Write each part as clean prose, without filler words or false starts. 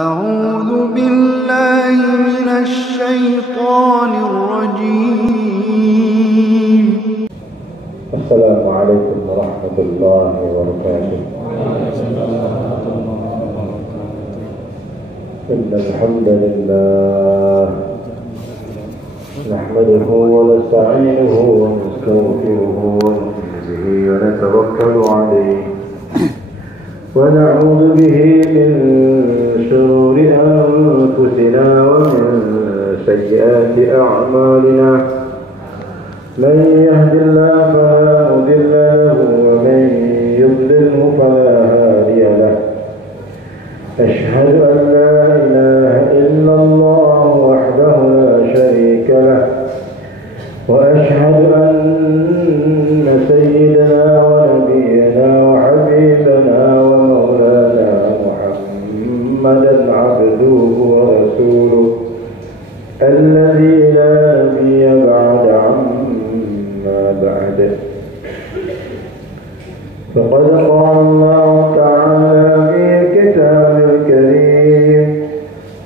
أعوذ بالله من الشيطان الرجيم. السلام عليكم ورحمة الله وبركاته. إن الحمد لله نحمده ونستعينه ونستغفره ونؤمن به ونتوكل عليه ونعوذ به من شرور أنفسنا ومن سيئات أعمالنا. من يهد الله فلا مضل له ومن يضلله فلا هادي له. أشهد أن لا إله إلا الله وحده لا شريك له وأشهد أن سيدنا ونبينا وحبيبنا ومولانا محمدا عبده ورسوله الذي لا نبي بعد عما بعده. فقد قال الله تعالى في كتاب الكريم: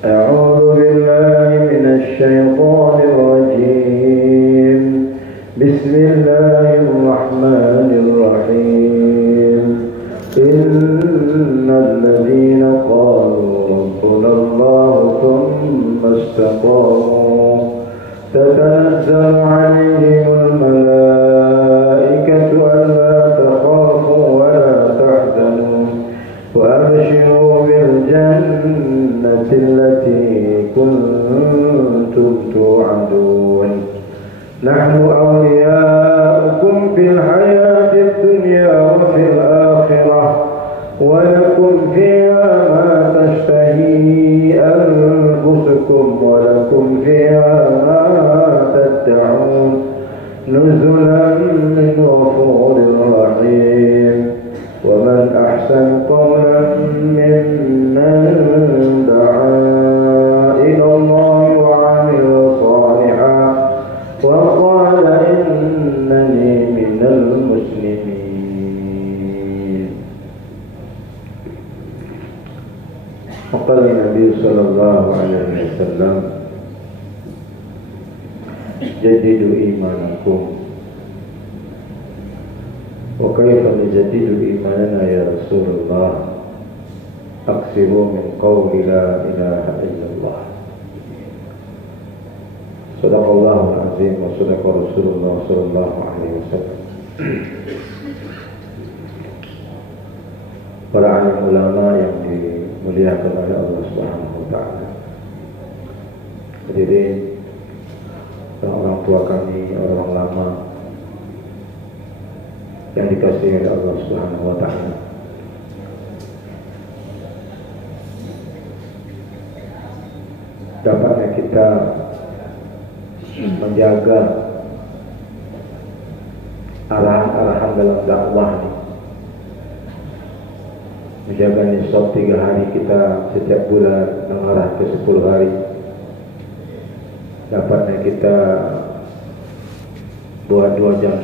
أعوذ بالله من الشيطان الرجيم. بسم الله الرحمن الرحيم. إن الذين قالوا ربنا الله ثم استقاموا تتنزل عليهم الملائكة ألا تخافوا ولا تحزنوا وأبشروا بالجنة التي كنتم توعدون. نحن أولياؤكم في الحياة الدنيا وفي الآخرة ولكم فيها ما تشتهي أنفسكم ولكم فيها ما تدعون نزلا من غفور رحيم. ومن أحسن قولا ممن دعا إلى الله وعمل صالحا وقال إنني من المسلمين. وقال النبي صلى الله عليه وسلم: جددوا إيمانكم. وكيف نجدد إيماننا يا رسول الله؟ أكثروا من قول لا إله إلا الله. صدق الله العظيم وصدق رسول الله صلى الله عليه وسلم. Para alim ulama yang dimuliakan oleh Allah Subhanahu wa taala. Hadirin, orang tua kami, orang lama yang dikasihi oleh Allah Subhanahu wa taala. Dapatnya kita menjaga arahan-arahan dalam dakwah ini, menjaga nisab 3 hari kita setiap bulan mengarah ke 10 hari. Dapatnya kita buat 2,5 jam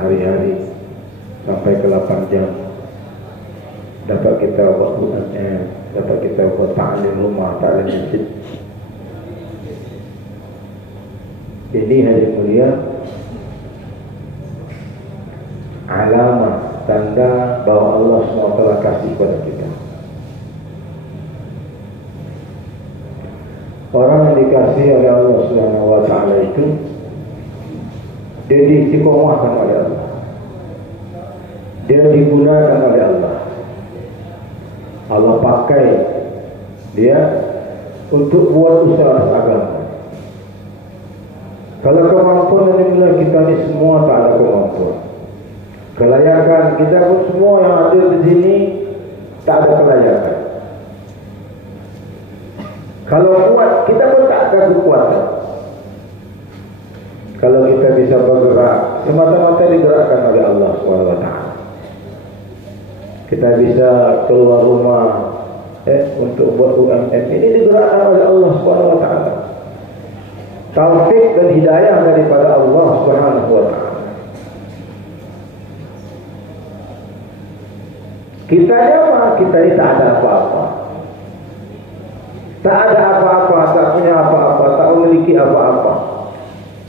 hari-hari sampai ke 8 jam. Dapat kita buat Qurannya, dapat kita buat ta'lim rumah, ta'lim masjid. Ini hadirin mulia, alamah tanda bahwa Allah SWT kasih kepada kita. Orang yang dikasih oleh Allah SWT itu dia diistiqomahkan oleh Allah, dia digunakan oleh Allah. Allah pakai dia untuk buat usaha agama. Kalau kemampuan inilah kita ni semua tak ada kemampuan. Kelayakan kita pun semua yang ada di sini tak ada kelayakan. Kalau kuat kita pun tak ada kekuatan. Kalau kita bisa bergerak semata-mata digerakkan oleh Allah SWT. Kita bisa keluar rumah untuk buat UMM ini digerakkan oleh Allah SWT. Taufik dan hidayah daripada Allah Subhanahu wa taala. Kita apa? Kita ini tak ada apa-apa. Tak ada apa-apa, tak punya apa-apa, tak memiliki apa-apa.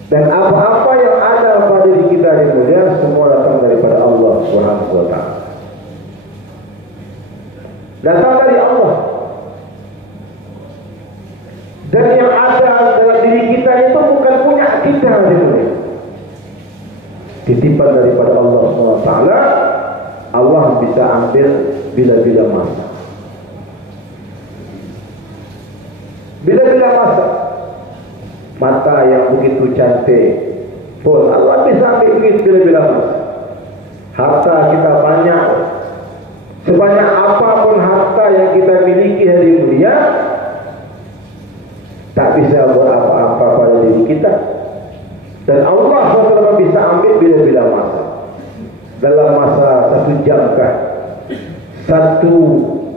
Dan apa-apa yang ada pada diri kita di dunia semua datang daripada Allah Subhanahu wa taala. Datang dari Allah. Dan yang ada dalam diri kita itu bukan punya kita di dunia. Titipan daripada Allah Subhanahu wa taala. Allah bisa ambil bila-bila masa. Bila-bila masa. Mata yang begitu cantik pun Allah bisa ambil bila-bila masa. Harta kita banyak, sebanyak apapun harta yang kita miliki hari dunia, tak bisa buat apa-apa pada diri kita. Dan Allah SWT bisa ambil bila-bila masa. Dalam masa 1 jam kah, 1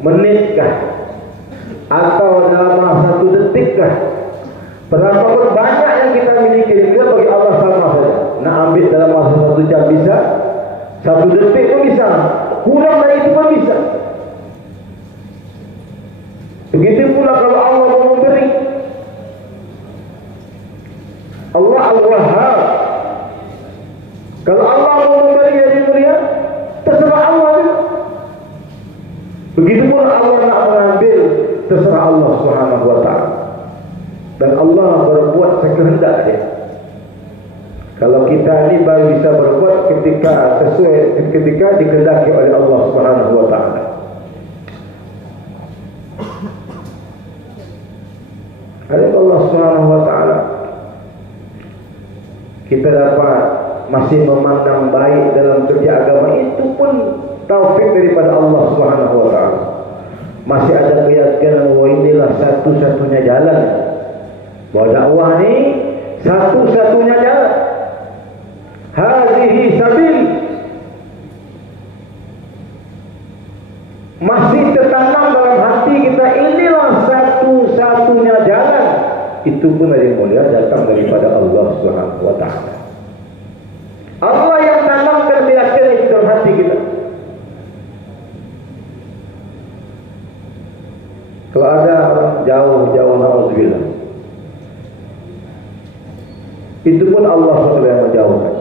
menit kah, atau dalam masa 1 detik kah. Berapapun banyak yang kita miliki, kita bagi Allah sama saja. Nak ambil dalam masa 1 jam bisa, 1 detik pun bisa, kurang dari itu pun bisa. Begitu pula kalau Allah mau memberi. Allah Al-Wahhab. Kalau Allah mau memberi yang mulia, terserah Allah juga. Begitu pula Allah nak mengambil, terserah Allah Subhanahu wa taala. Dan Allah berbuat sekehendak dia. Kalau kita ni baru bisa berbuat ketika sesuai, ketika dikehendaki oleh Allah Subhanahu wa taala. Oleh Allah Subhanahu wa taala kita dapat masih memandang baik dalam kerja agama, itu pun taufik daripada Allah Subhanahu wa taala. Masih ada keyakinan bahwa inilah satu-satunya jalan. Bahwa dakwah ni satu-satunya jalan. Hadhihi sabil. Masih tertanam dalam hati kita, inilah satu-satunya jalan. Itu pun dari mulia datang daripada Allah Subhanahu wa taala. Allah yang tanamkan keyakinan itu dalam hati kita. Kalau ada orang jauh-jauh na'udzubillah, itu pun Allah SWT yang menjauhkan.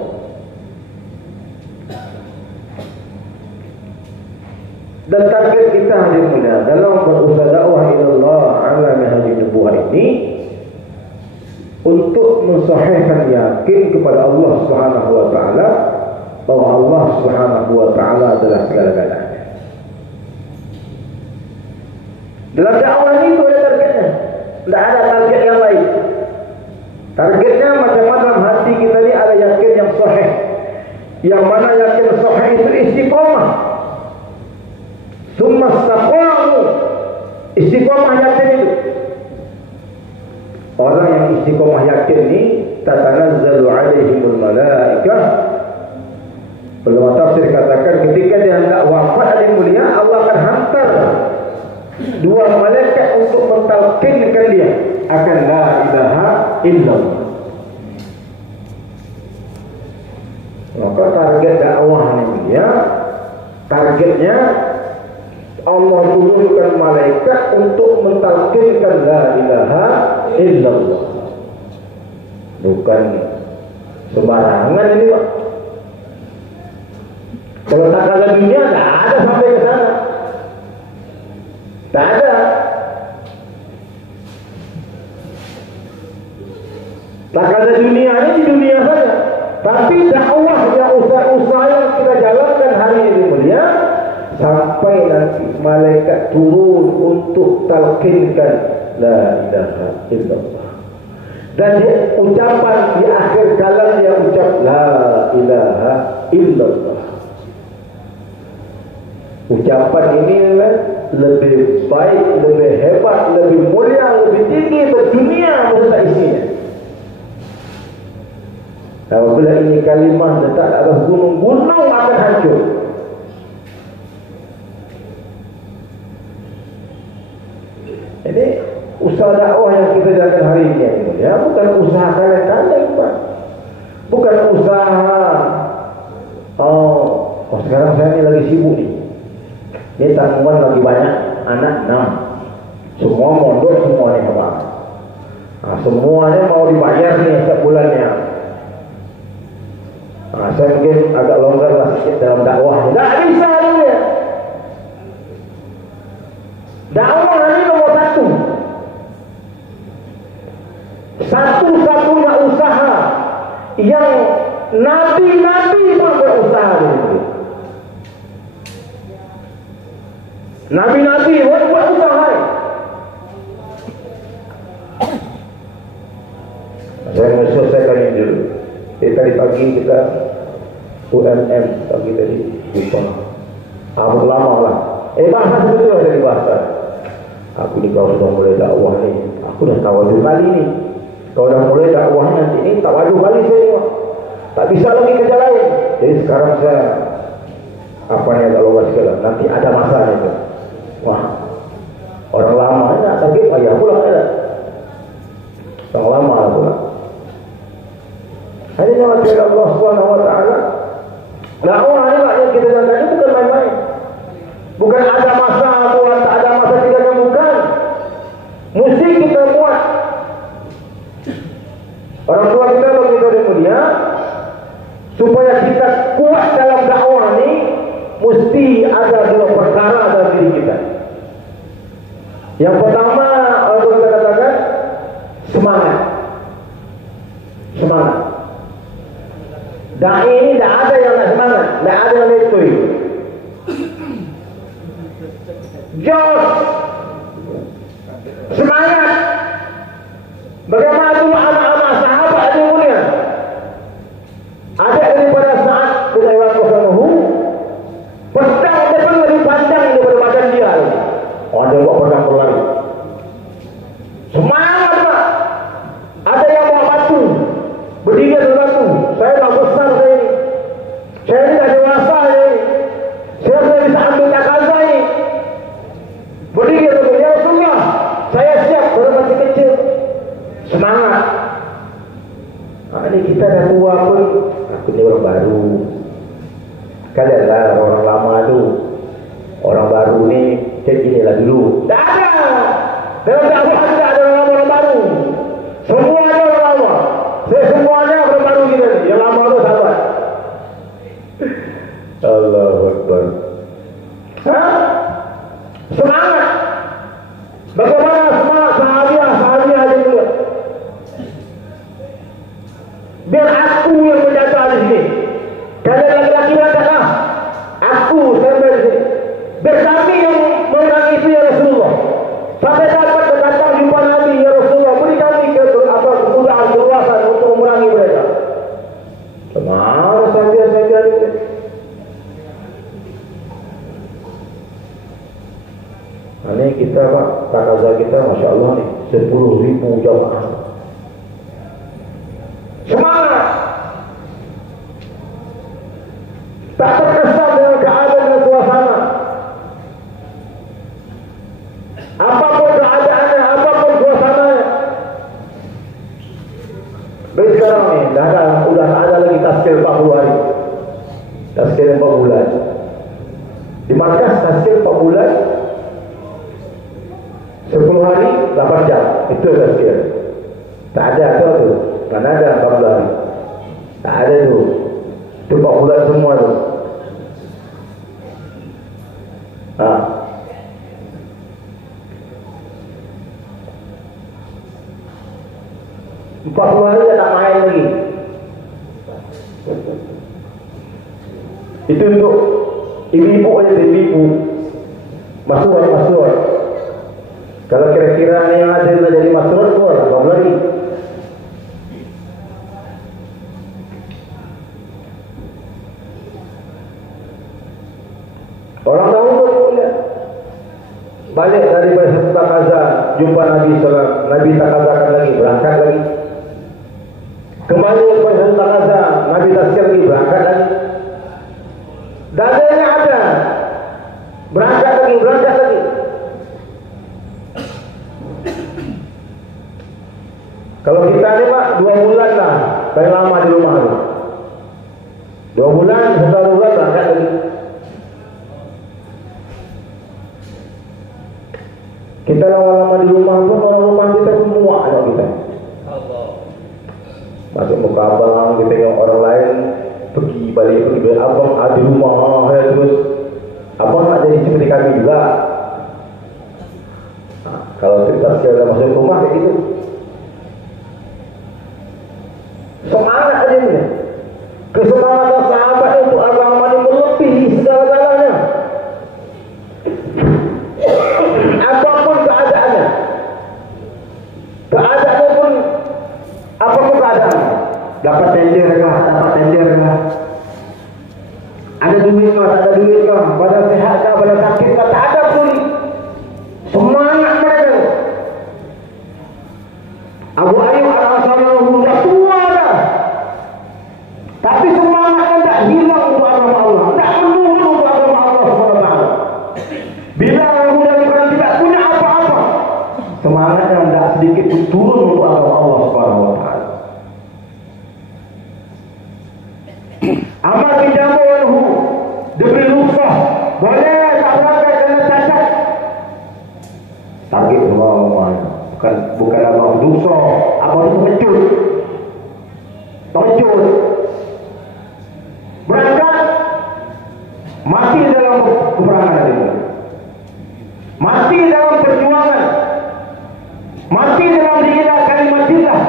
Dan target kita hadir mulia dalam berusaha dakwah ilallah ala minhajin nubuwah ini, untuk mensahihkan yakin kepada Allah Subhanahu wa taala bahwa Allah Subhanahu wa taala adalah segala-galanya. Dalam dakwah ini itu ada targetnya. Tidak ada target yang lain. Targetnya macam-macam dalam hati kita ini ada yakin yang sahih. Yang mana yakin sahih itu istiqamah. Summa istaqamu. Istiqamah yakin itu. Orang yang istiqamah yakin ini tatanazzalu alaihimul malaikah. Ulama tafsir katakan ketika dia hendak wafat di mulia, Allah akan hantar 2 malaikat untuk mentalkinkan dia akan la ilaha illallah. Maka target dakwah ini ya, targetnya Allah turunkan malaikat untuk mentalkinkan la ilaha illallah. Bukan sembarangan ini, Pak. Kalau takaran dunia tak ada sampai ke sana. Tak ada. Takaran dunia ini di dunia saja. Tapi dakwah yang usaha yang kita jalankan hari ini mulia, sampai nanti malaikat turun untuk talqinkan la ilaha illallah. Dan ucapan di akhir kalam dia ucap la ilaha illallah. Ucapan ini lebih baik, lebih hebat, lebih mulia, lebih tinggi berdunia beserta isinya. Apabila ini kalimah letak atas gunung-gunung akan hancur. Jadi usaha dakwah yang kita jalankan hari ini ya, bukan usaha kalian-kalian, Pak. Bukan usaha sekarang saya ini lagi sibuk nih. Ini tanggungan lagi banyak, anak 6. Semua mondok, semuanya apa? Nah, semuanya mau dibayar nih setiap bulannya. Nah, saya mungkin agak longgar lah sedikit dalam dakwah. Tidak bisa ini ya. Dakwah ini nomor satu. Satu-satunya usaha yang nabi-nabi pun berusaha itu. Nabi-nabi buat usaha. Saya mau selesaikan ini dulu. Tadi pagi kita UMM pagi tadi lupa. Lama lah. Bahasa sebetulnya dari bahasa. Aku ni kau sudah mulai dakwah ni. Aku dah tawaduk kali ni. Kau dah mulai dakwah nanti ni tawaduk kali saya ni. Tak bisa lagi kerja lain. Jadi sekarang saya apa ni agak luas sekali. Nanti ada masanya itu. Wah, orang lama nak sakit ayah pula ada. Orang lama pula. Hanya nama Allah Subhanahu Wa Taala. Dakwah ni lah yang kita jalankan itu bukan main-main. Bukan ada masa atau tak ada masa tidak bukan. Mesti kita buat. Orang tua kita kalau kita ada mulia, supaya kita kuat dalam dakwah ni, mesti ada dua perkara dalam diri kita. Yang pertama, orang tua kita katakan semangat. Semangat. Dai ini tidak ada yang nak semangat, tidak ada yang letui. Jos, semangat. Bagaimana tu anak-anak sahabat ada mulia? Ada daripada saat Rasulullah SAW, pedang depan lebih panjang daripada badan dia. Ada buat pedang berlari. Semangat tak? Ada yang bawa batu, berdiri atas batu. Saya dah besar saya ni. Saya ni dah dewasa saya ni. Saya sudah bisa ambil takazah ni. Berdiri atas batu. Ya Rasulullah, saya siap baru masih kecil. Semangat. Ini kita dah tua pun. Aku ni orang baru. Kalian lah orang lama tu. Orang baru ni cek inilah dulu. Tak ada. Dalam dakwah tidak ada orang baru. Semuanya orang lama. Saya semuanya orang baru kita ni. Yang lama tu sahabat. Allahu Akbar. Semangat. Bagaimana semangat sahabiah aja dulu. Biar aku yang menjaga di sini. Kalian laki-laki katalah. Aku sampai di sini. Biar kami yang mengenang itu ya Rasulullah. Sampai dapat datang jumpa Nabi ya Rasulullah. Beri kami kemudahan keluasan untuk memerangi mereka. Semangat sahabiah ini. Ini kita Pak, takazah kita Masya Allah nih 10.000 jamaah. Semangat. Tak terkesan dengan keadaan dan suasana. Apapun keadaannya, apapun suasananya. Baik sekarang nih, udah tak ada lagi tazkir 40 hari. Tazkir 4 bulan. Di markas tazkir 4 bulan. 10 hari 8 jam. Itu tazkir. Tak ada tu. Mana ada 14 hari. Tak ada tu. Itu 4 bulan semua tu. 40 hari dah tak main lagi. Itu untuk ibu-ibu aja, ibu-ibu. Masuk. Kalau kira-kira yang ada jadi masuk, apa lagi? Orang tahu pun lihat. Balik daripada satu takazah, jumpa Nabi SAW. Nabi takazahkan lagi, berangkat lagi. Kembali kepada satu takazah, Nabi tazkir lagi, berangkat lagi. Dadanya ada, berangkat lagi. Kalau kita ni Pak, 2 bulan lah, paling lama di rumah tu. 2 bulan, 1 bulan berangkat lagi. Kita Kita lama-lama di rumah pun orang rumah kita semua anak kita. Masuk muka abang, kita tengok orang lain pergi balik abang ada rumah ya, terus abang nak jadi seperti kami juga. Kalau kita sekali masuk rumah kayak gitu, semangat aja ni. Kesemangatan sahabat untuk agama ini melebihi segala-galanya. Apapun keadaannya, keadaannya pun apapun keadaan, dapat tender kah, dapat tender kah, ada duit kah, tak ada duit kah, badan sehat kah, badan sakit kah, tak ada pun. Semangat mereka. Abu Ayyub Al-Ansari sudah tua dah, tapi semangatnya tak hilang untuk agama Allah, tak menurun untuk agama Allah SWT. Bila orang muda bukan tidak punya apa-apa, semangatnya tak sedikit pun turun untuk agama Allah SWT. Amal bin Jamal diberi rukhsah, boleh tak berangkat kerana cacat. Target Allah, bukan abang dosa, abang itu pengecut. Berangkat, mati dalam peperangan ini, mati dalam perjuangan, mati dalam diilah kalimatillah.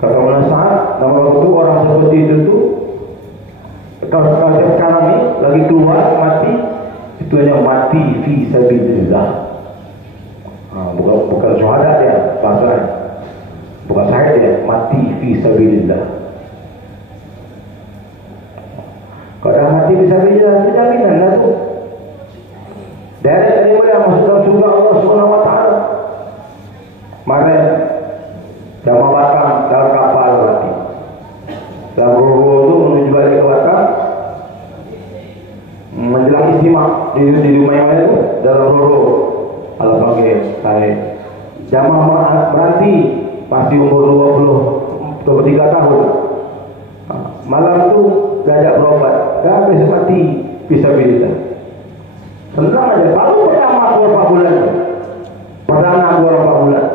Kata Maulana Sa'ad, nama waktu orang seperti itu tu, kalau sekarang ni lagi keluar mati, itu hanya mati fi sabilillah. Bukan syuhada dia, bahasa bukan syahid dia, mati fi sabilillah. Kalau dah mati fi sabilillah, itu jaminan lah tu. Dari boleh masuk dalam surga Allah Subhanahu Wa Taala. Mari jamaah Batam dalam kapal mati. Dalam roh tu menuju balik ke Batam, menjelang istimak di rumah yang lain tu, dalam roh Allah panggil saya jamaah berhenti masih umur 23 tahun. Malam tu diajak berobat, dah habis mati fisabilillah. Senang aja, baru pertama berapa bulan, perdana berapa bulan.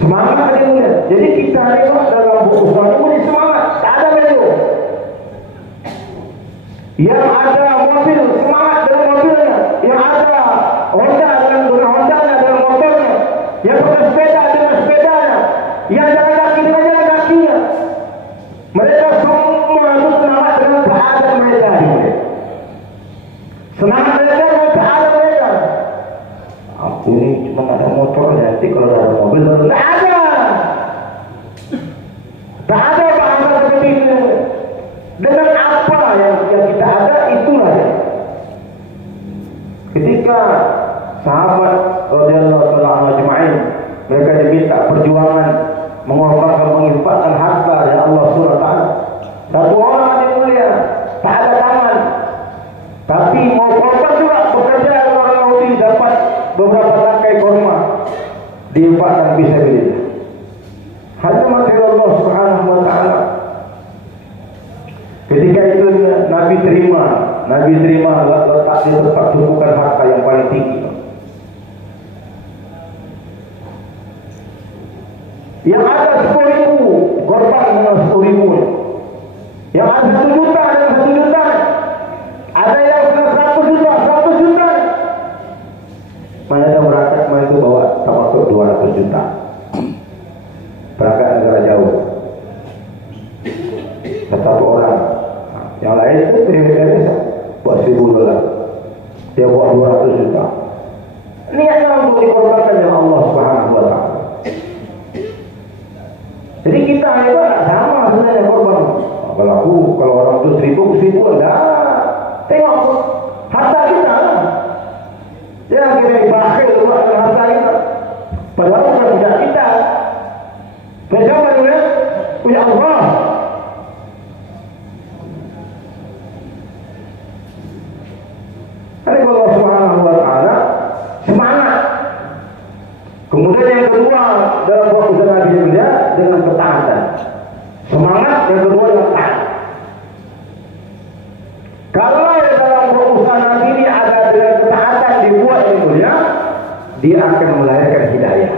Semangat aja mulia. Jadi kita ni dalam buku ini mesti semangat, tak ada belu. Yang ada mobil, semangat dalam mobilnya. Yang ada Honda dengan Hondanya, dalam motornya. Yang pakai sepeda dengan sepedanya. Yang jalan kaki dengan jalan kakinya. Mereka semua itu semangat dengan keadaan mereka. Semangat mereka dengan keadaan mereka. Aku ni cuma ada motor, nanti kalau ada mobil baru tak ada. Tak ada bahasa seperti itu. Dengan apa yang kita ada, itulah dia. Ketika sahabat radhiyallahu ta'ala anhum ajma'in, mereka diminta perjuangan mengorbankan, menginfakkan harta ya Allah Subhanahu wa taala. Satu orang yang mulia, tak ada tangan, tapi mau korban juga, bekerja dengan orang Yahudi, dapat beberapa tangkai korma, diinfakkan fisabilillah. Hanya mati Allah Subhanahu wa taala. Ketika itu Nabi terima letak di tempat tumpukan harta yang paling tinggi. Yang ada 10.000 korban dengan 10.000. Yang ada 1 juta dengan 1 juta. Ada yang 100 juta, 100 juta. Mana yang berangkat, mana itu bawa tabakur 200 juta. Berangkat negara jauh. Satu orang. Yang lain itu terima buat $1,000. Dia buat 200 juta. Niatnya untuk dikorbankan dengan Allah Subhanahu wa taala. Jadi kita itu tak sama sebenarnya korban. Kalau orang itu 1,000 dah. Tengok harta kita. Jangan kita dibakhil buat harta kita. Padahal bukan punya kita. Punya siapa dulu? Punya Allah. Hari Allah Subhanahu wa taala semangat. Kemudian yang kedua dalam waktu Nabi dia dengan ketaatan. nubuat yang mulia, dia akan melahirkan hidayah.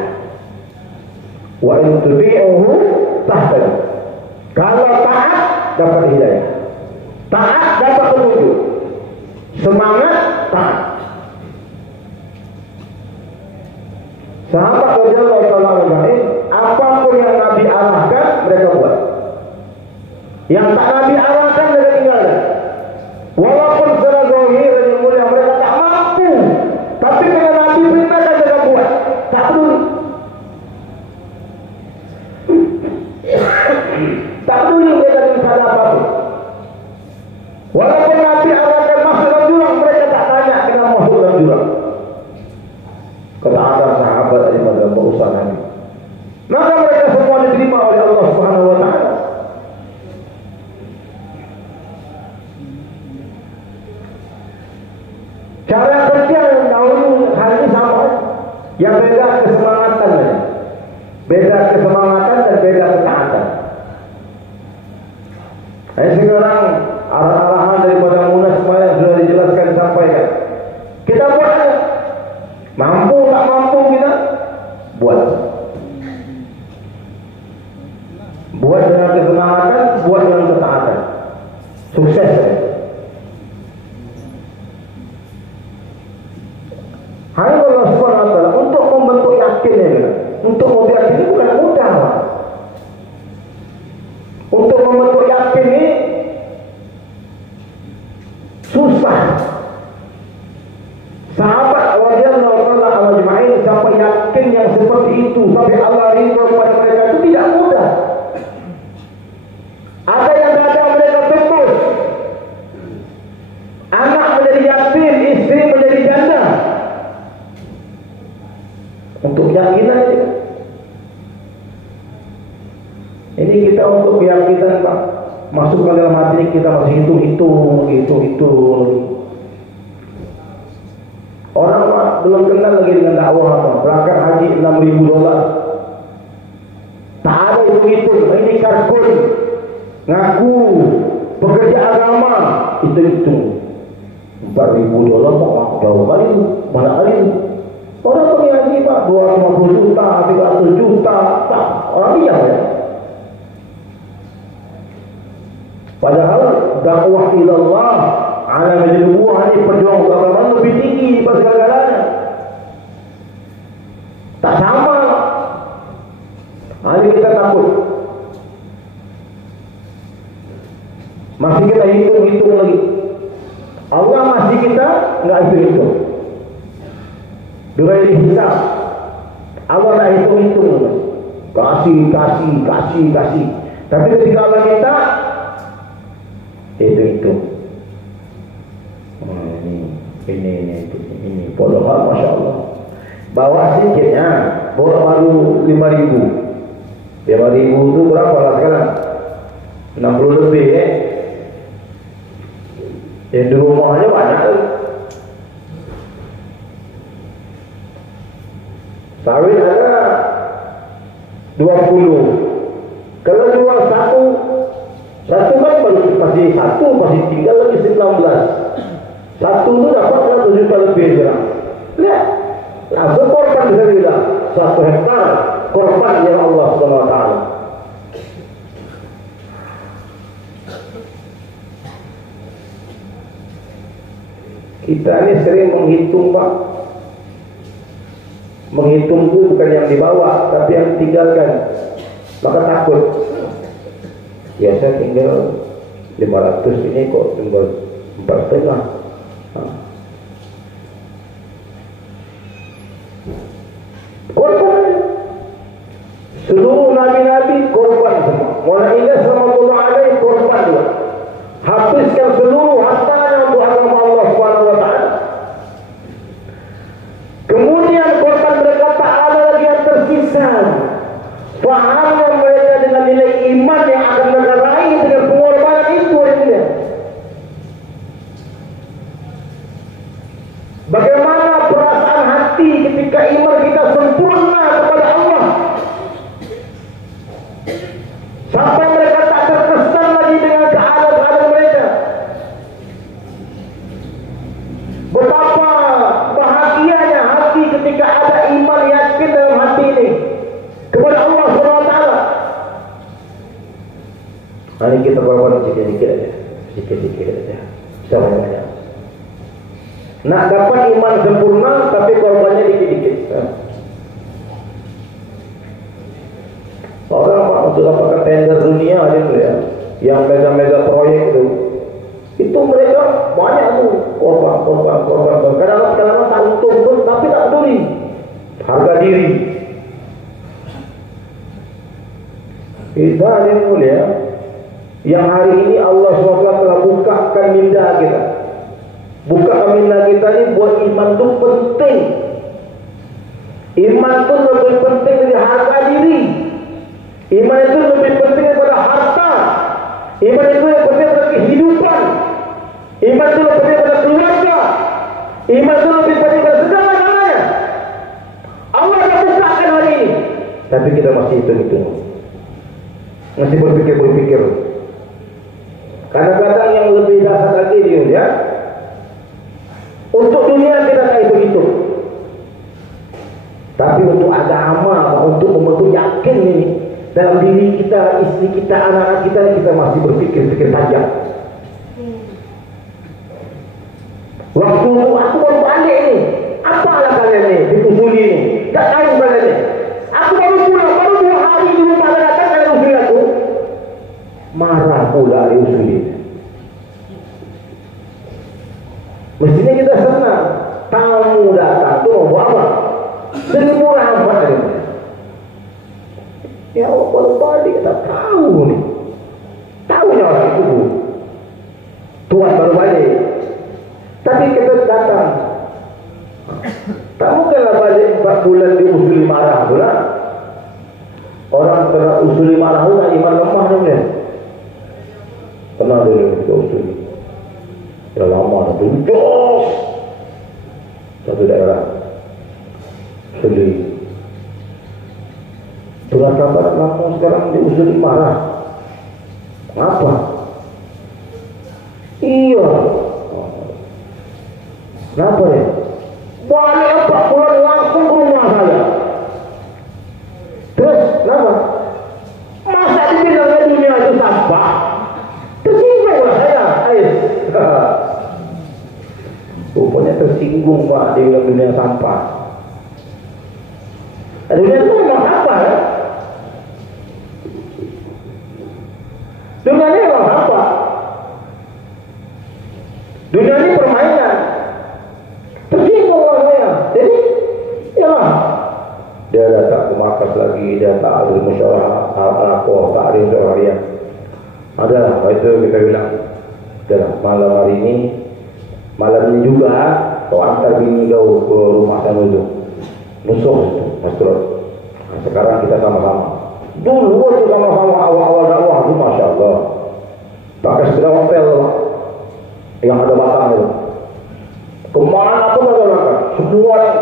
Wa in tuti'uhu tahtadu. Kalau taat dapat hidayah, taat dapat petunjuk, semangat taat. Sahabat radhiyallahu ta'ala anhum, apapun yang Nabi arahkan mereka buat. Yang tak Nabi arahkan mereka tinggalkan. Walaupun secara zahir dan mulia mereka tak mampu, tapi kalau Nabi perintahkan mereka buat, tak peduli. Tak peduli mereka dengan keadaan apapun. Walaupun Nabi arahkan masuk dalam jurang, mereka tak tanya kenapa masuk dalam jurang. Ketaatan sahabat daripada urusan Nabi. Maka mereka semua diterima oleh Allah Subhanahu wa taala. Cara kerja yang dahulu hari ini sama. Yang beda kesemangatan saja. Beda kesemangatan dan beda ketaatan. Sekarang arahan daripada Munas yang sudah dijelaskan sampaikan. Kita buat aja. Mampu tak mampu kita buat. Buat dengan kesemangatan, buat dengan ketaatan. Sukses. Hanya Allah Subhanahu wa taala untuk membentuk yakin ini. Untuk membentuk yakin ini bukan mudah. Untuk membentuk yakin ini susah. Sahabat radhiyallahu ta'ala ajma'in sampai yakin yang seperti itu, sampai Allah ridho kepada mereka, itu tidak mudah. Ada yang ada mereka tembus, anak menjadi yatim, istri menjadi janda. Untuk keyakinan ini. Ini kita untuk keyakinan, Pak. Masukkan dalam hati kita masih hitung. Orang belum kenal lagi dengan dakwah apa. Berangkat haji $6,000. Tak ada hitung. Ini karkun. Ngaku pekerja agama. Hitung. $4,000 Pak. Jauh kali itu. Mana kali itu? Orang pergi haji Pak. 250 juta, 300 juta. Tak. Orang diam ya. Padahal dakwah ilallah ala menjadi buah ini perjuangan agama lebih tinggi daripada segala-galanya. Tak sama. Hari kita takut. Masih kita hitung lagi. Allah masih kita enggak hitung. Bila dihisab, Allah tak hitung. Kasih. Tapi ketika Allah minta, hitung. Ini puluhan, Masya Allah. Bawa sedikitnya, bawa baru 5.000. 5.000 itu berapa lah sekarang? 60 lebih Yang di rumahnya banyak tuh. Sawit ada 20. Kalau jual satu kan masih tinggal lagi 19. Satu itu dapat 1 juta lebih sekarang. Lihat, langsung korban bisa bilang 1 hektar korban yang Allah Subhanahu wa taala. Kita ini sering menghitung, Pak. Menghitung itu bukan yang dibawa, tapi yang ditinggalkan. Maka takut. Ya saya tinggal 500 ini kok tinggal 4,5. Korban. Seluruh nabi-nabi korban semua. Mulai Ilyas sallallahu alaihi korban juga. Habiskan seluruh hartanya untuk agama Allah Subhanahu wa taala. Kemudian korban mereka tak ada lagi yang tersisa. Fahamnya mereka dengan nilai iman yang akan mereka raih dengan pengorbanan itu aja. Bagaimana perasaan hati ketika iman kita sempurna kepada Allah, sampai mereka tak kita korban sedikit-sedikit aja, sedikit-sedikit aja, bisa banyak-banyak. Nak dapat iman sempurna tapi korbannya dikit-dikit. Orang untuk dapatkan tender dunia ada ya, yang mega-mega proyek itu mereka banyak tuh korban. Kadang-kadang tak untung pun tapi tak peduli harga diri. Kita yang mulia, yang hari ini Allah SWT telah bukakan minda kita. Bukakan minda kita ini buat iman itu penting. Iman itu lebih penting dari harga diri. Iman itu lebih penting daripada harta. Iman itu lebih penting daripada kehidupan. Iman itu lebih penting daripada keluarga. Iman itu lebih penting daripada segala-galanya. Allah dah bukakan hari ini, tapi kita masih hitung-hitung, masih berpikir. Kadang-kadang yang lebih dasar lagi dia, ya. Untuk dunia kita tak hitung-hitung, tapi untuk agama, untuk membentuk yakin ini dalam diri kita, istri kita, anak-anak kita masih berpikir panjang. Waktu aku baru balik ni, apalah kalian ni, diusuli ni, tak tahu kalian ni. Aku baru pulang, baru 2 hari di rumah datang kalian usuli aku. Marah pula diusuli. Mestinya kita senang, tamu datang tu mau buat apa? 1,000 rahmat ni. Ya Allah, baru balik tak tahu ni. Tahunya orang itu Tuhan baru balik. Tapi kita datang, tak mungkinlah balik 4 bulan diusuli marah pula. Orang kena usuli marah tu nak iman lemah tu kan. Pernah dulu kita usuli, dah lama tu jos satu daerah usuli. Surat kabar Lampung sekarang diusuli marah. Kenapa? Iya. Kenapa ya? Balik 4 bulan langsung ke rumah saya. Terus, kenapa? Masa dibilangnya dunia itu sampah? Tersinggunglah saya. Rupanya tersinggung Pak, dia bilang dunia sampah. Dunia itu memang sampah ya? Dunia ini memang sampah. Dunia ini permainan. Tersinggung orang saya. Jadi, ya dia datang ke markas lagi, dia tak ada musyawarah lapor, tak ada musyawarah harian. Adalah, itu kita bilang, adalah malam hari ini, malam ini juga, kau antar bini kau ke rumah sana itu, musuh itu, Mas Turut. Nah, sekarang kita sama-sama. Dulu itu sama-sama awal-awal dakwah itu, Masya Allah, pakai sepeda hotel yang ada batang itu. Kemana pun ada orang, semua orang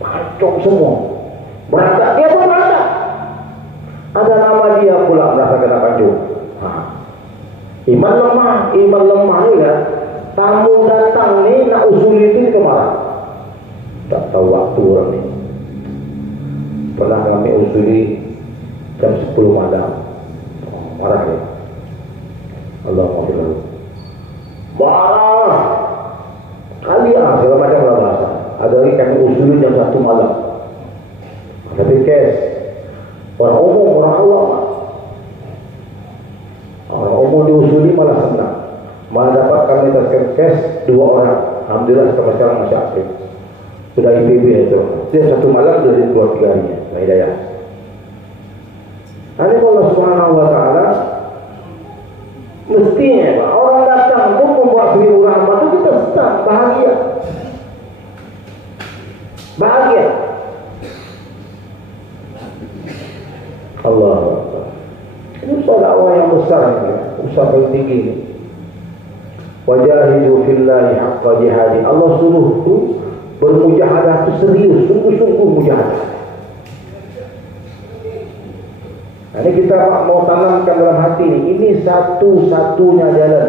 kacau semua. Berangkat, dia pun berangkat. Ada nama dia pula merasa kena kacau. Iman lemah ni kan. Tamu datang ni nak usuli itu kemarah. Tak tahu waktu orang ni. Pernah kami usuli jam 10 malam. Marah dia. Allah maafkan. Marah. Kalian segala macam lah bahasa. Ada lagi kami usuli jam 1 malam. Tapi kes orang umum, orang awam. Orang umum diusuli malah senang. Malah dapat kami taskan kes 2 orang. Alhamdulillah sampai sekarang masih aktif. Sudah IPB itu. Dia 1 malam sudah keluar 3 harinya. Hidayah. Ini Allah Subhanahu Wa Taala mestinya orang datang pun membuat 1,000 rahmat itu kita senang, bahagia. Bahagia. Allah. Ini usaha dakwah yang besar ini, usaha paling tinggi ini. Wajahidu fillahi haqqa jihadi. Allah suruh tu bermujahadah itu serius, sungguh-sungguh mujahadah. Nah, ini kita mau tanamkan dalam hati ini satu-satunya jalan.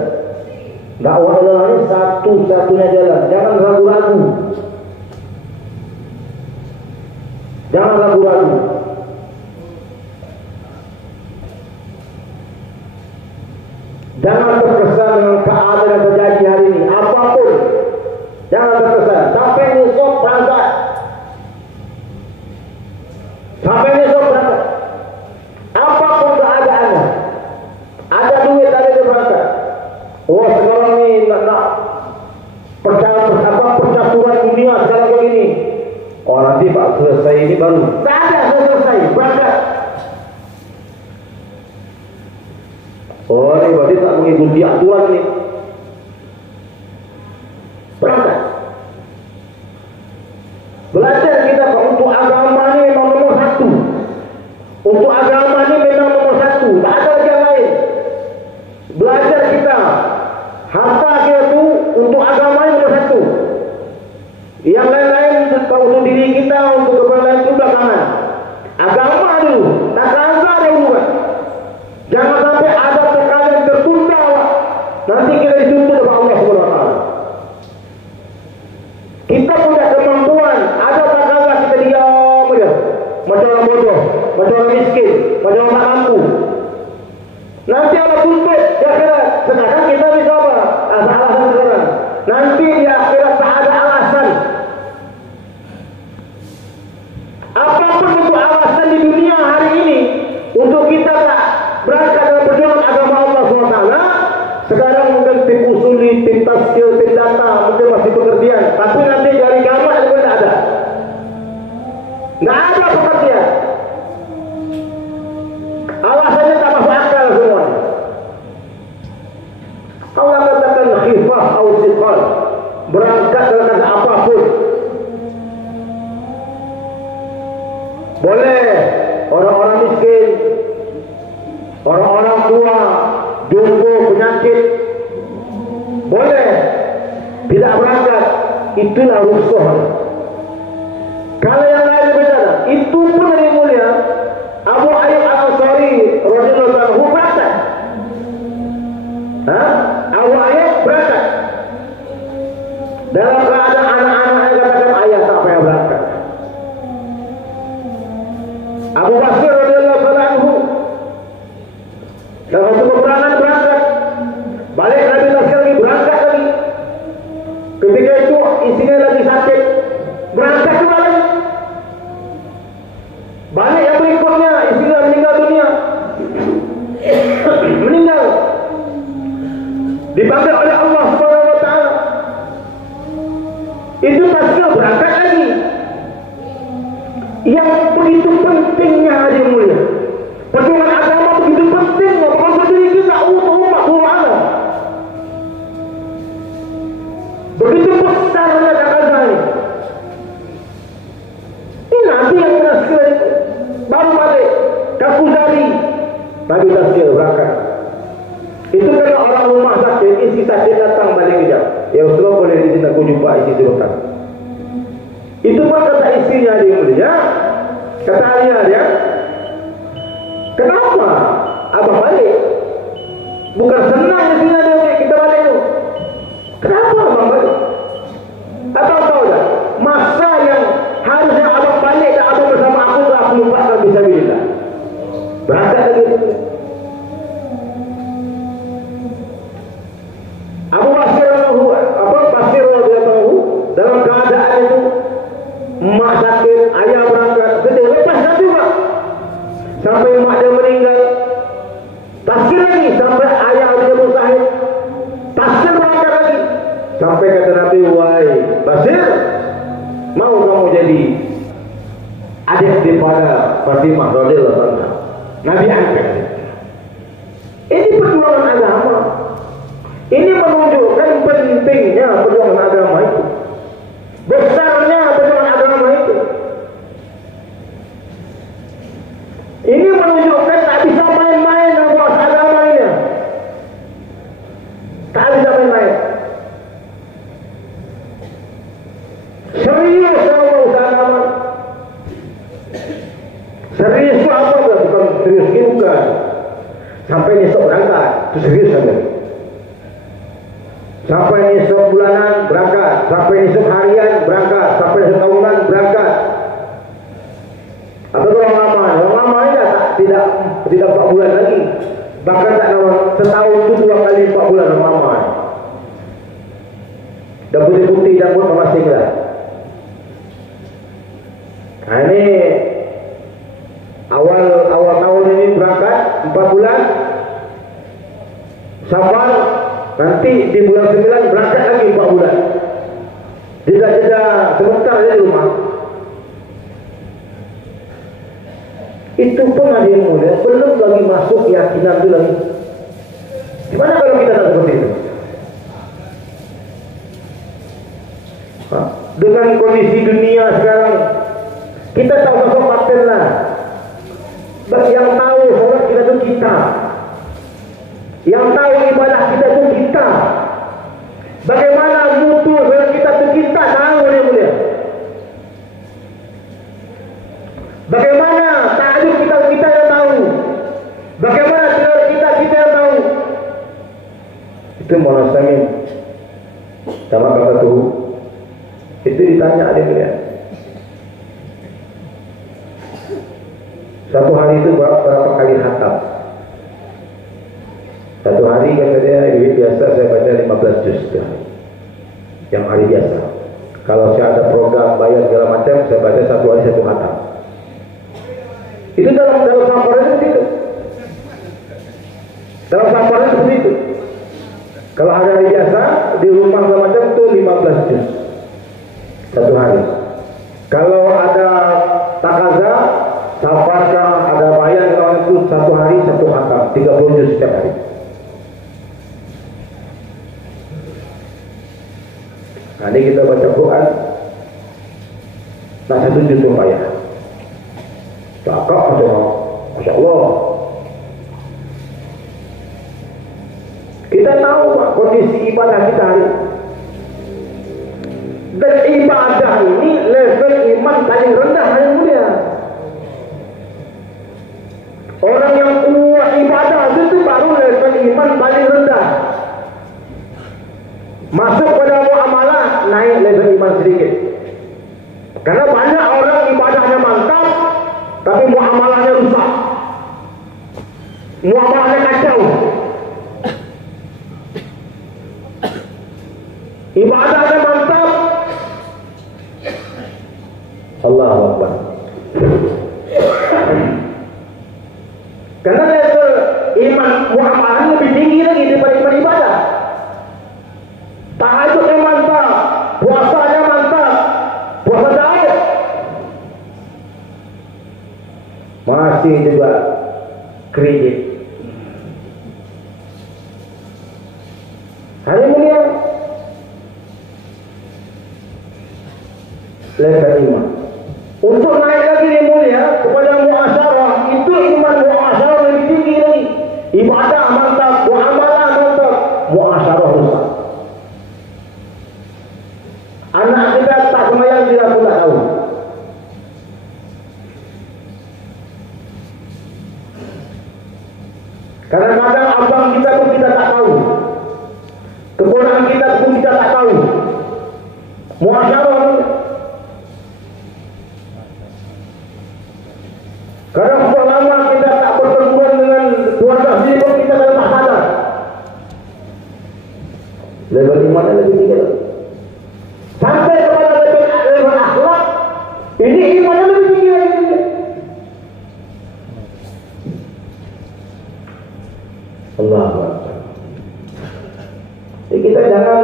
Dakwah adalah ini satu-satunya jalan. Jangan ragu-ragu. Jangan ragu-ragu. ini baru. Tak ada, selesai, berangkat. Oh, ini berarti tak mengikuti aturan ini. Berangkat. Belajar kita untuk agama ini memang nomor satu. Untuk agama ini memang nomor satu. Tak ada yang lain. Belajar kita. Harta kita itu untuk agama ini nomor satu. Yang lain-lain untuk diri kita, untuk kepada lain itu belakangan. Agama dulu. Tak rasa dulu. Jangan sampai ada perkara yang tertunda. Nanti kita dituntut oleh Allah SWT. Kita punya kemampuan. Ada perkara kita diam saja. Macam orang bodoh, macam orang miskin, macam orang tak mampu. Nanti Allah tuntut di akhirat. Sekarang kita bisa apa? Alasan sekarang. Nanti di akhirat tak ada alasan. Apapun untuk alasan di dunia hari ini, untuk kita tak berangkat dalam perjuangan agama Allah SWT. Sekarang mungkin tim usuli, tim tazkir, tim data mungkin masih pengertian. Tapi nanti dari kiamat itu tidak ada. Tidak ada pengertian. Alasannya tak masuk akal semua. Allah katakan khifah atau siqal, berangkat dalam keadaan apapun. Boleh orang-orang miskin, orang-orang tua, jumbo, penyakit, boleh tidak berangkat. Itulah rusuh. Kalau yang lain berbeda, itu pun dari mulia Abu Ayyub Al-Ansari radhiyallahu anhu berangkat. Abu Ayyub berangkat. Dalam keadaan anak-anaknya katakan, ayah tak payah berangkat. Abu Basir radhiyallahu anhu dalam waktu peperangan berangkat. Balik Nabi lagi berangkat lagi. Ketika itu istrinya lagi sakit, berangkat juga lagi. Balik yang berikutnya, istrinya meninggal dunia. Meninggal. Dipanggil oleh Allah SWT. Itu pasti berangkat lagi. Yang begitu pentingnya hadir mulia. Perjuangan agama begitu pentingnya. Bukan berdiri kita untuk umat Tuhan. Begitu besarnya kata ini. Ini Nabi yang menasir itu. Baru balik. Kafuzari. Nabi tasir berangkat. Itu kalau orang rumah sakit, isi sakit datang balik kejap. Ya Rasulullah boleh di sini aku jumpa isi dokter. Itu pun kata istrinya dia mulia. Kata ayah dia, kenapa abang balik? Bukan senang istrinya dia kita balik itu. Kenapa abang balik? Atau tahu tak? Masa yang harusnya abang balik dan abang bersama aku lupakan fisabilillah. Berangkat lagi. Abu Basir dalam keadaan itu, mak sakit, ayah berangkat, sedih, lepas nanti mak sampai mak dia meninggal, tasir lagi sampai ayah dia bersahid, tasir berangkat lagi sampai kata Nabi, wahai Basir, mau kamu jadi adik daripada Fatimah radhiyallahu anha? Nabi angkat. Ini perjuangan agama. Ini menunjukkan pentingnya perjuangan agama itu, besarnya perjuangan agama itu. Ini menunjukkan tak bisa main-main dengan kuasa agama ini. Tak bisa main-main. Serius sama usaha agama. Serius itu apa? Bukan serius ini, bukan. Sampai besok berangkat, itu serius saja. Sampai esok bulanan berangkat, sampai esok harian berangkat, sampai esok tahunan berangkat. Atau orang lama ini tidak 4 bulan lagi, bahkan tak setahun itu 2 kali 4 bulan orang lama. Dah putih-putih dan pun masing lah. Nah ini awal tahun ini berangkat 4 bulan, Syawal. Nanti di bulan 9 berangkat lagi 4 bulan. Jeda-jeda sebentar di rumah. Itu pun ada yang mulia, belum lagi masuk keyakinan itu lagi. Gimana kalau kita tak seperti itu? Dengan kondisi dunia sekarang, kita tahu sosok paten lah. Bagi yang tahu sholat kita itu kita, yang tahu ibadah kita itu kita. Bagaimana mutu sholat kita itu kita tahu yang mulia. Bagaimana ta'aluk kita yang tahu. Bagaimana tilawah kita yang tahu. Itu Maulana Samin sama kata tuh. Itu ditanya ada mulia. Satu hari itu berapa kali khatam? Satu hari kata dia, biasa saya baca 15 juz yang hari biasa. Kalau saya ada program bayar segala macam, saya baca satu hari satu khatam. Itu dalam laporan seperti itu. Dalam laporan seperti itu. Kalau ada hari biasa di rumah segala macam itu 15 juz satu hari. Kalau ada takaza, safarkah, ada bayar itu satu hari satu khatam, 30 juz setiap hari. Nah, ini kita baca Quran, tak satu juz bayar. Cakap Masya Allah. Kita tahu Pak, kondisi ibadah kita hari. Dan ibadah ini level iman paling rendah yang mulia. Orang yang kuat ibadah itu baru level iman paling rendah. Masuk pada muamalah naik level iman sedikit. Karena banyak orang ibadahnya mantap, tapi muamalahnya rusak, muamalahnya kacau. Ibadahnya mantap, Allahu Akbar. Karena level iman muamalahnya lebih tinggi lagi daripada ibadah. Tahajudnya mantap, puasanya mantap, puasa diet. Masih juga kredit. Hari mulia level iman. Untuk naik lagi di mulia kepada muasyarah, itu iman muasyarah lebih tinggi lagi. Ibadah mantap, muamalah mantap, muasyarah rusak. Anak kita tak semayang tidak pun tak tahu. Kadang-kadang abang kita pun kita tak tahu, keponakan kita pun kita tak tahu. Muasyarah. Kadang sudah lama kita tak berpertemuan dengan keluarga sendiri pun kita tak sadar. Level iman lebih tinggi. Sampai kepada level akhlak, ini imannya lebih tinggi lagi. Allah Akbar. Jadi kita jangan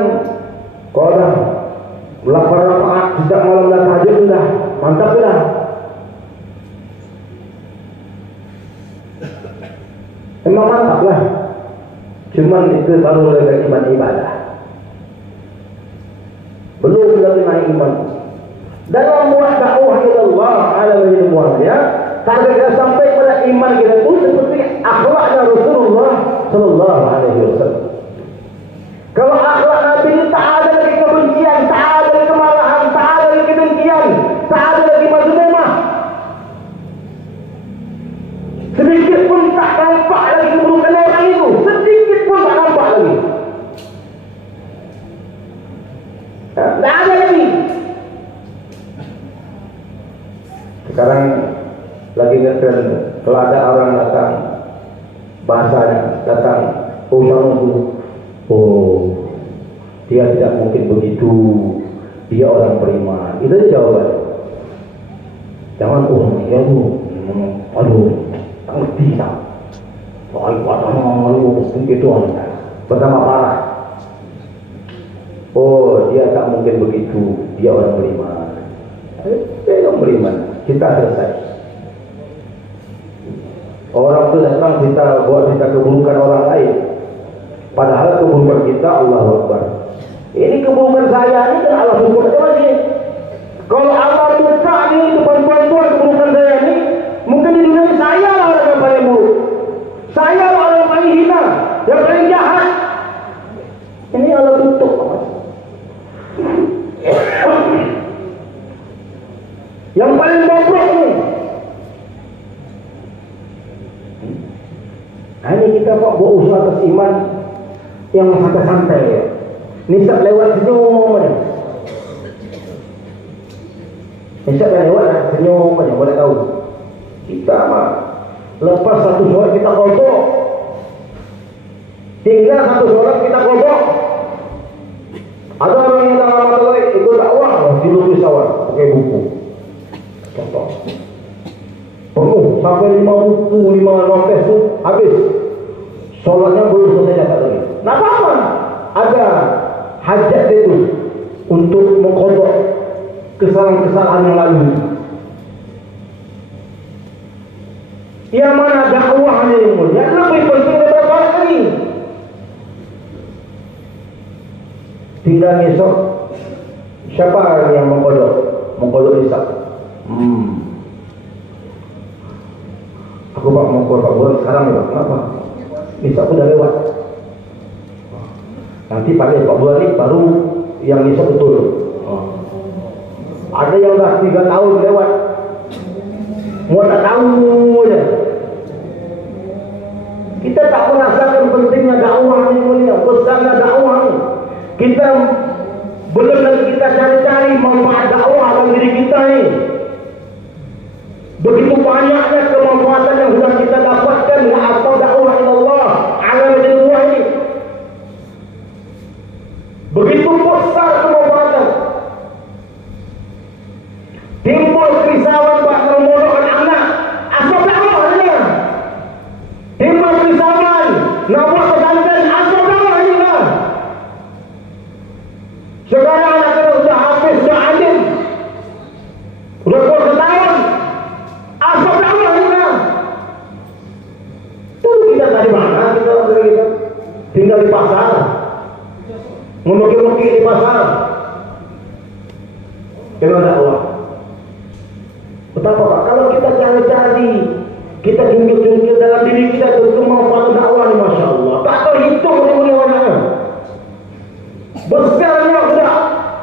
kalau dah melakukan rakaat sejak malam dan tahajud sudah mantap sudah. Memang mantap lah. Cuman itu baru level iman ibadah. Belum lagi naik iman. Dalam buat dakwah Allah alaihi wasallam ya, kalau kita sampai pada iman kita itu seperti akhlaknya Rasulullah sallallahu alaihi wasallam. Kalau akhlak Nabi itu tak ada lagi kebencian, tak ada lagi kemarahan, tak ada lagi kedengkian, tak ada lagi mazmumah. Sedikit pun tak nampak lagi keburukan orang itu, sedikit pun tak nampak lagi. Tak ada lagi. Sekarang lagi ngetren kalau ada orang datang, bahasanya datang, dia tidak mungkin begitu, dia orang beriman. Itu aja jawaban. Jangan dia tu, aduh, tak ngerti tak. Mungkin itu pertama parah. Dia tak mungkin begitu, dia orang beriman. Dia orang beriman. Kita selesai. Orang itu datang kita buat kita keburukan orang lain, padahal keburukan kita Allahu Akbar. Ini keburukan saya ini kan Allah hukum lagi. Kalau Allah buka ni depan tuan-tuan keburukan saya ini, mungkin di dunia saya lah orang yang paling buruk. Saya lah orang yang paling hina, yang paling jahat. Ini Allah tutup. Yang paling bobrok ni. Ini kita buat usaha atas iman yang santai-santai ya. Nisab lewat senyum aja. Nisab lewat senyum aja, boleh tahu. Kita mah lepas satu solat kita kodok, tinggal satu solat kita kodok. Ada orang yang dalam materi ikut dakwah, tidur pesawat pakai buku. Contoh. Penuh sampai 5 buku, 5 notes tu habis. Solatnya belum selesai dapat lagi. Nak apa? Ada hajat dia tu untuk mengkodok kesalahan-kesalahan yang lalu. Yang mana dakwah ni yang lebih penting daripada solat ini. Tinggal esok siapa yang mengkodok isap? Aku pak mengkodok bulan sekarang ni pak. Kenapa? Isap pun dah lewat. Nanti pada 4 bulan ni baru yang isap betul. Ada yang dah 3 tahun lewat. Mau tak tahu je. Kita tak merasakan pentingnya dakwah ni mulia. Besarnya dakwah ni. Kita belum lagi kita cari-cari manfaat dakwah dalam diri kita ni. Begitu banyaknya kemanfaatan yang sudah kita dapatkan dengan apa dakwah ilallah alam dunia ini. Begitu besar kemanfaatan. Timbul kerisauan buat memodohkan anak. Asal dakwah ni. Timbul kerisauan nak buat pesantren. Asal dakwah ni lah. Sekarang anak kita sudah habis, sudah alim. Sudah keluar setahun. Asal dakwah ni lah. Itu kita tadi mana kita tinggal di pasar. Memukir-mukir di pasar. Kena dakwah. Betapa Pak, kalau kita cari-cari, kita jungkir-jungkir dalam diri kita tentu manfaat dakwah ni, Masya Allah. Tak terhitung ni warnanya. Besarnya sudah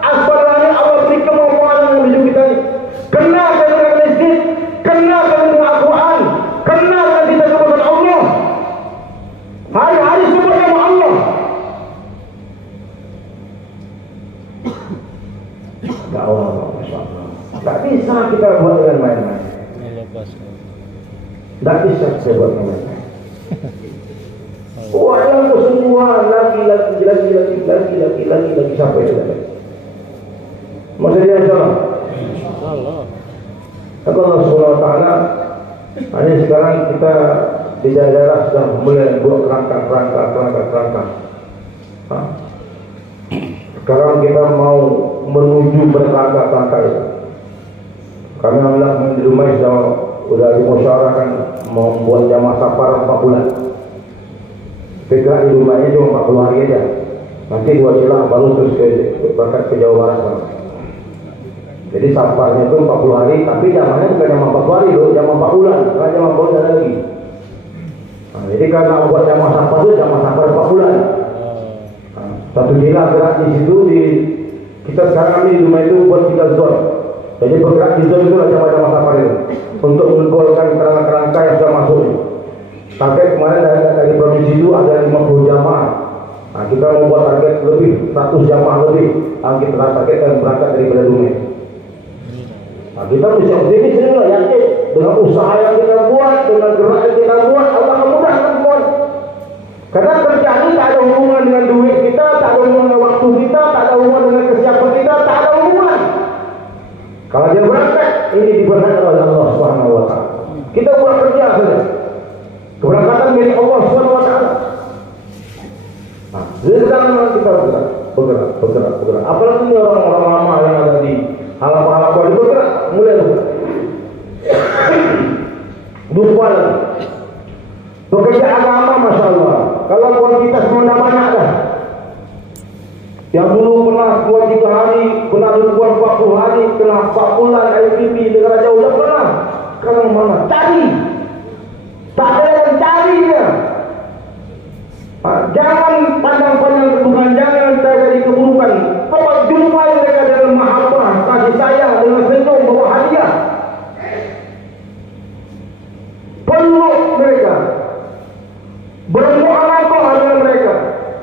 asbalnya Allah beri kemampuan dalam hidup kita ni. Kenakan dengan masjid, kenakan dengan Al-Quran, kenakan kita kepada Allah. Hari-hari sebut nama Allah. Dakwah, Masya Allah. Tak bisa kita buat dengan main-main. Tak bisa kita buat dengan main-main. Wah, yang kesungguhan lagi sampai itu. Maksudnya insyaAllah. Kata Allah Subhanahu Wa Taala, hanya sekarang kita di daerah sudah mulai buat kerangka. Sekarang kita mau menuju berkerangka itu. Kami alhamdulillah di rumah sudah dimusyawarahkan membuat jamaah safar 4 bulan. Fikra di rumahnya cuma 40 hari aja. Nanti 2 silang baru terus berangkat ke Jawa Barat. Jadi safarnya itu 40 hari, tapi zamannya bukan jamaah 40 hari loh, jamaah 4 bulan, bukan jamaah 4 bulan lagi. Nah, jadi karena buat jamaah safar itu jamaah safar 4 bulan. Satu silang gerak di situ kita sekarang di rumah itu buat 3 zon. Jadi bergerak di zon itu lah jamaah safar itu untuk menggolkan kerangka-kerangka yang sudah masuk. Target kemarin dari provinsi itu ada 50 jamaah. Nah, kita membuat target lebih 100 jamaah lebih. Kita targetkan berangkat daripada dunia. Nah, kita bisa optimis lah, yakin dengan usaha yang kita buat, dengan gerak yang kita buat, Allah akan mudahkan semua. Karena kerja ini tak ada hubungan dengan duit kita, tak ada hubungan dengan waktu kita, tak ada hubungan dengan kesiapan kita, tak ada hubungan. Kalau dia berangkat, ini diberkati oleh Allah Subhanahu Wa Taala. Kita buat kerja saja. Keberangkatan milik Allah Subhanahu Wa Taala. Nah, jadi sekarang kita bergerak. Apalagi orang-orang lama yang ada di halaman-halaman itu bergerak, mulai bergerak. Lupa lagi. 4 bulan IPP negara jauh tak pernah. Sekarang mana? Cari. Tak ada yang cari dia. Jangan pandang-pandang keburukan, jangan terjadi keburukan. Kau jumpai mereka dalam mahabbah, kasih sayang, dengan senyum, bawa hadiah. Peluk mereka, bermuamalah dengan mereka.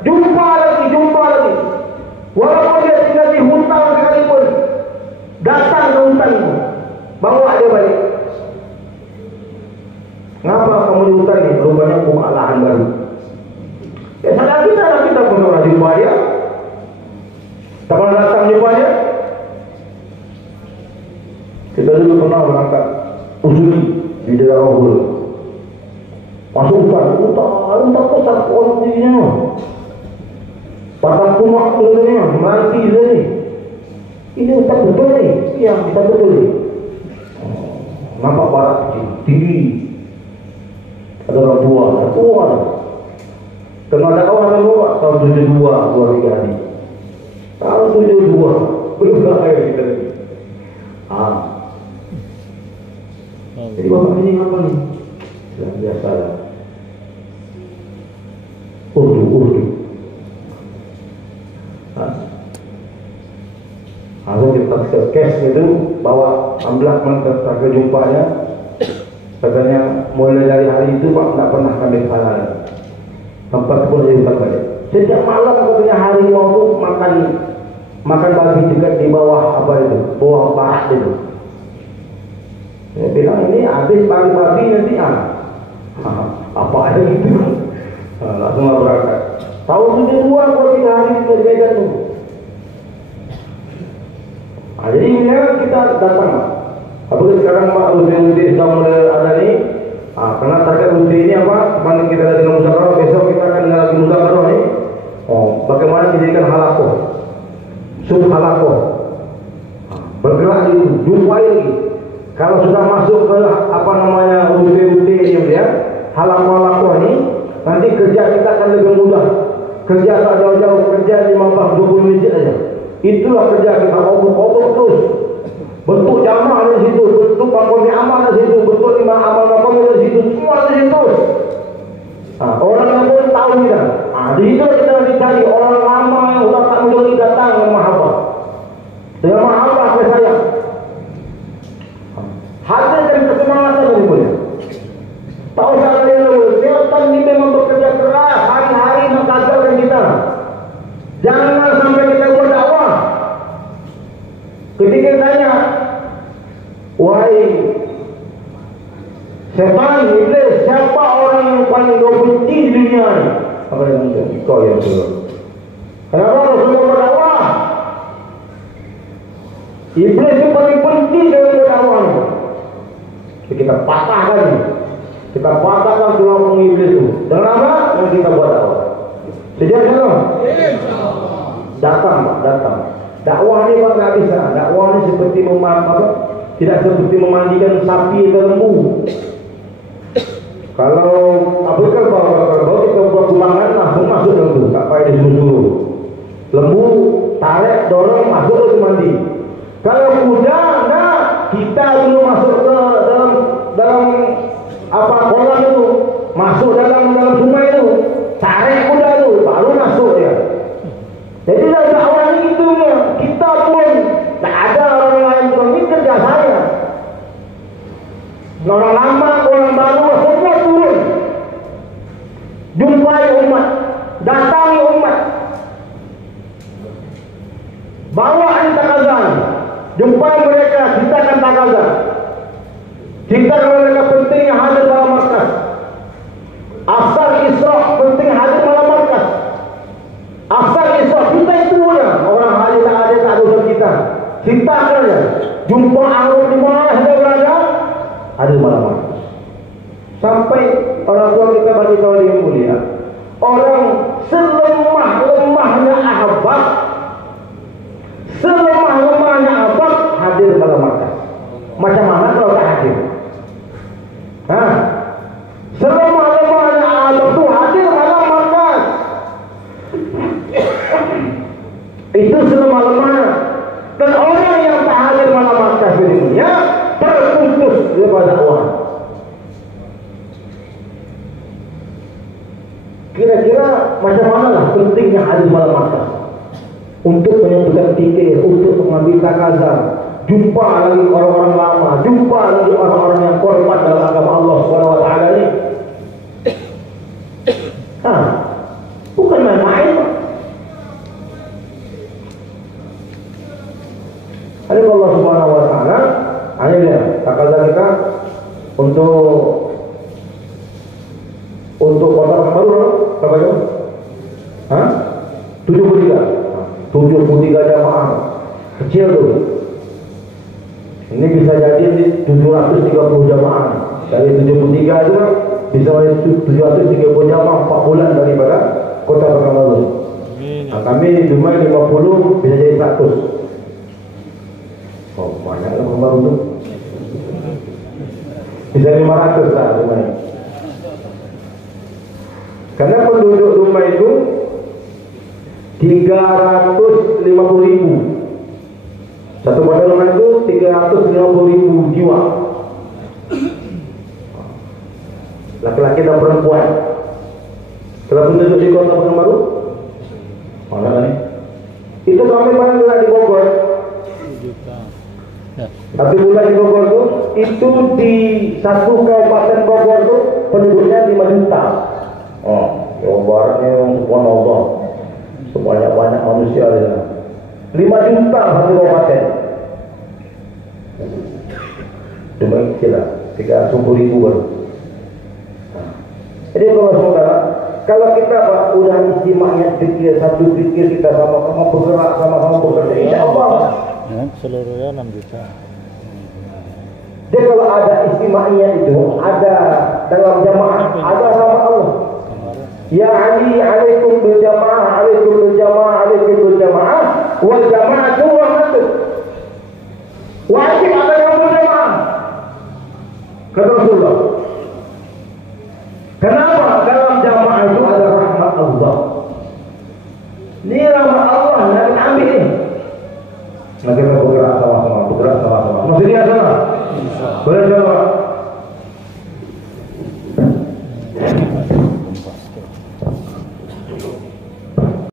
Jumpa lagi. Walaupun dia tinggal di hutan sekalipun, datang ke hutanmu, bawa dia balik. Ngapa kamu di hutan ni? Rupanya buka lahan baru. Sadar kita pun pernah jumpa dia. Tak pernah datang jumpa dia. Kita dulu pernah berangkat usuli di daerah Rahul. Masuk hutan besar kuantinya. Patah kumak sebenarnya, mati ni. Ini hutan betul ni, yang kita betul ni. Nampak barat tinggi. Ada orang tua. Kena dakwah tahun 72 2 hari. Tahun 72 belum lahir kita lagi. Jadi bapak ini apa ni? Sudah biasa lah. Urdu. Aku kita kes itu bawa ambil menterta kejumpanya. Katanya mulai dari hari itu Pak tak pernah kami halal. Tempat pun jadi tempat balik. Setiap malam katanya harimau tu makan babi juga di bawah apa itu, bawah barat itu. Saya bilang ini habis babi nanti apa ada itu? Langsung berangkat. Tahun 72 gua 3 hari ke Medan tu. Jadi ini kita datang. Apabila sekarang Pak Uti sudah mulai ada ni. Karena target Uti ini apa? Kemarin kita ada dengan musyawarah, besok kita akan dengan lagi musyawarah ni. Bagaimana dijadikan halakoh, sub halakoh, bergerak di jumpai lagi. Kalau sudah masuk ke apa namanya Uti ini ya, halakoh ni, nanti kerja kita akan lebih mudah. Kerja tak jauh-jauh, kerja 15-20 minit saja. Itulah kerja kita obok terus. Bentuk jamaah di situ, bentuk bangun amal di situ, bentuk lima amal makom di situ, semua di situ. Orang yang pun tahu kita. Di situ kita dicari orang lama yang sudah tak menjadi datang dengan mahabbah. Dengan mahabbah ke saya. Hadir dan kesemangatan ini punya. Tak usah keliru. Syaitan ini memang bekerja keras, hari-hari menggagalkan kita. Jangan sampai kita buat dakwah. Ketika tanya, wahai setan, iblis, siapa orang yang paling kau benci di dunia ini? Apa yang menjadi? Kau yang betul. Kenapa Rasulullah berdakwah? Iblis itu paling benci dalam berdakwah ini. Kita patahkan, tulang iblis itu. Dengan apa? Yang kita buat dakwah. Sejak sana? Datang. Dakwah ni Pak tak bisa. Dakwah ni seperti tidak seperti memandikan sapi atau lembu. Kalau kita buat tulangan langsung masuk lembu, tak payah disuruh-suruh. Lembu tarik, dorong, masuk ke mandi. Kalau kuda, kita dulu masuk ke dalam apa kolam itu, masuk dalam sungai itu, tarik kuda itu, baru masuk dia. Jadi dakwah ini itu kita pun tak ada orang lain pun, ini kerja saya. Orang lama, orang baru, semua turun. Jumpai umat, datangi umat, bawa takazan, jumpai mereka, kita akan takazan. Kita mereka pentingnya hadir dalam markas. Asar Isra penting hadir dalam markas. Asal Isra kita itu ya, orang haji tak ada urusan kita. Kita aja. Jumpa arwah di mana saja berada, ada malam. Sampai orang tua kita bagi tahu yang mulia, orang selemah-lemahnya ahbab, hadir malam markas. Macam mana kalau tak hadir? Selemah-lemahnya ahbab itu hadir malam markas. Itu selemah-lemahnya. Dan orang yang tak hadir malam sampai di dunia terputus daripada dakwah. Kira-kira macam mana lah pentingnya hadis malam akhir untuk menyatukan fikir, untuk mengambil takazar, jumpa lagi orang-orang lama, jumpa lagi orang-orang yang korban dalam agama Allah SWT ini. Bukan main-main. Ada Allah Subhanahu Wa Taala, hanya takazar kita untuk kota baru berapa jam? 73 jamaah kecil tuh. Ini bisa jadi 730 jamaah. Dari 73 itu bisa jadi 730 jamaah 4 bulan daripada kota Pekanbaru. Nah, kami cuma 50 bisa jadi 100. Oh, banyak lah Pekanbaru tuh. Bisa 500 lah lumayan. Karena penduduk rumah itu 350.000. Satu kota rumah itu 350.000 jiwa. Laki-laki dan perempuan. Kalau penduduk di kota Pekanbaru, mana nih? Itu kami paling dekat di Bogor. Tapi bulan di Bogor itu di satu kabupaten Bogor itu penduduknya 5 juta. Yang baratnya subhanallah, sebanyak-banyak manusia di sana. 5 juta satu kabupaten. Cuma kira 310.000 baru. Jadi kalau saudara, kalau kita udah istimanya fikir, satu fikir kita sama-sama bergerak, sama-sama bekerja, insya Allah. Seluruhnya 6 juta. Jadi kalau ada istimanya itu, ada dalam jamaah, ada sama Allah. Ya Ali alaikum bil jamaah